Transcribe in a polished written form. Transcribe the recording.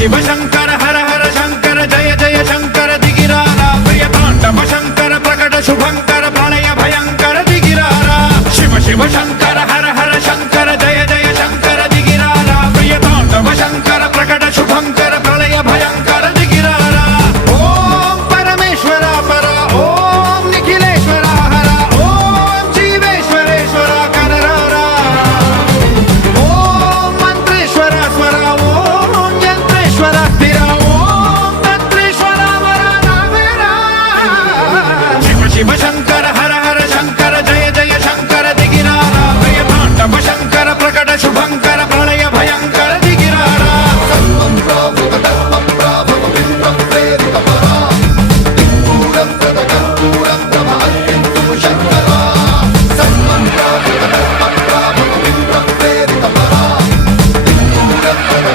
शिव शंकर हर हर शंकर जय जय शंकर दिगिरारा प्रिय तांडव शंकर प्रकट शुभंकर प्रलय भयंकर दिगिरारा शिव शिव शंकर